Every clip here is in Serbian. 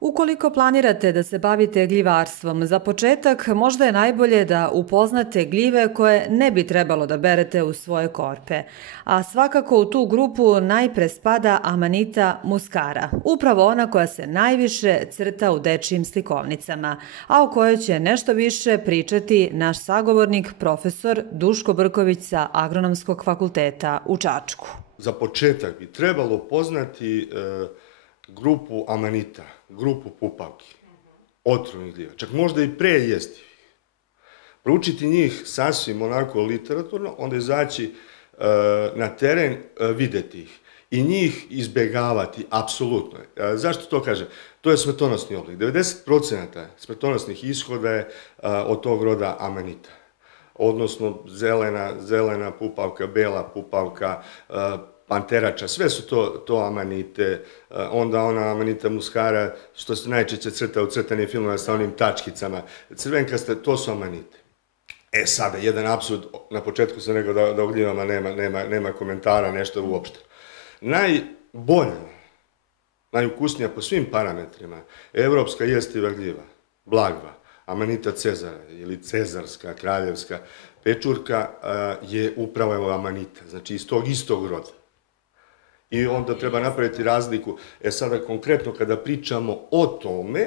Ukoliko planirate da se bavite gljivarstvom, za početak možda je najbolje da upoznate gljive koje ne bi trebalo da berete u svoje korpe. A svakako u tu grupu najpre spada Amanita muscara, upravo ona koja se najviše crta u dečijim slikovnicama, a o kojoj će nešto više pričati naš sagovornik, profesor Duško Brković sa Agronomskog fakulteta u Čačku. Za početak bi trebalo poznati grupu amanita, grupu pupavki, otrovnih gljiva, čak možda i pre jestivih. Proučiti njih sasvim onako literaturno, onda izaći na teren, videti ih i njih izbegavati, apsolutno. Zašto to kažem? To je smrtonosni oblik. 90% smrtonosnih ishoda je od tog roda amanita. Odnosno zelena pupavka, bela pupavka, panterača, sve su to amanite, onda ona Amanita muscara, što se najčešće crta u crtanim filmima sa onim tačkicama, crvenkaste, to su amanite. Sada, jedan apsurd, na početku sam rekao da u gljivama nema komentara, nešto uopšte. Najbolja, najukusnija po svim parametrima, evropska jestiva gljiva, blagva, Amanita cezara ili cezarska, kraljevska pečurka je upravo amanita, znači iz tog istog roda. I onda treba napraviti razliku. Sada konkretno kada pričamo o tome,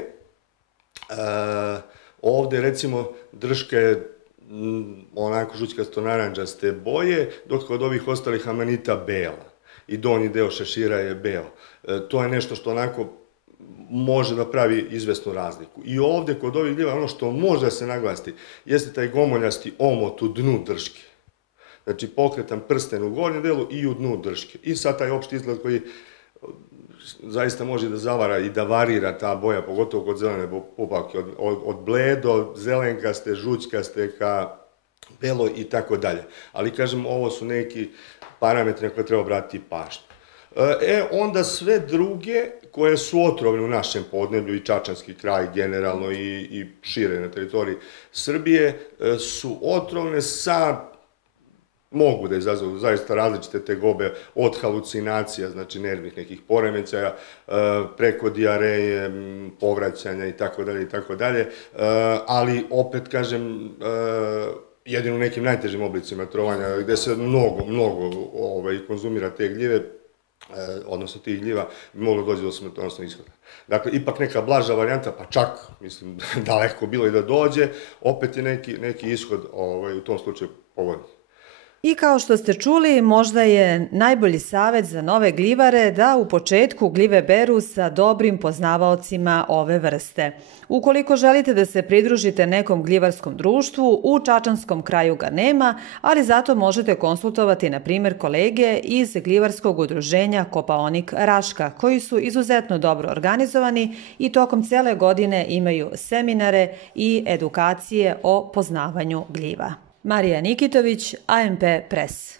ovde recimo drška je onako žućkasto-naranđaste boje, dok kod ovih ostalih amanita bela. I donji deo šešira je beo. To je nešto što onako može da pravi izvesnu razliku. I ovde kod ovih gljiva ono što može da se naglasiti jeste taj gomoljasti omot u dnu drške. Znači pokretan prsten u gornjem delu i u dnu drške. I sad taj opšti izgled koji zaista može da zavara i da varira ta boja, pogotovo kod zelene pupavke, od bledo, zelenkaste, žućkaste ka belo i tako dalje. Ali kažem, ovo su neki parametri na koje treba obratiti pažnju. Onda sve druge koje su otrovne u našem podneblju i Čačanski kraj generalno i šire na teritoriji Srbije su otrovne mogu da izazovu zaista različite tegobe od halucinacija, znači nervnih nekih poremećaja, preko dijareje, povraćanja i tako dalje, ali opet kažem, jedino u nekim najtežim oblicima trovanja gde se mnogo konzumira te gljive, odnosno tih gljiva, bi moglo doći do smrtonosnog ishoda. Dakle, ipak neka blaža varijanta, pa čak, mislim, daleko bilo i da dođe, opet je neki ishod u tom slučaju povoljni. I kao što ste čuli, možda je najbolji savet za nove gljivare da u početku gljive beru sa dobrim poznavaocima ove vrste. Ukoliko želite da se pridružite nekom gljivarskom društvu, u Čačanskom kraju ga nema, ali zato možete konsultovati, na primjer, kolege iz gljivarskog udruženja Kopaonik Raška, koji su izuzetno dobro organizovani i tokom cele godine imaju seminare i edukacije o poznavanju gljiva. Marija Nikitović, AMP Press.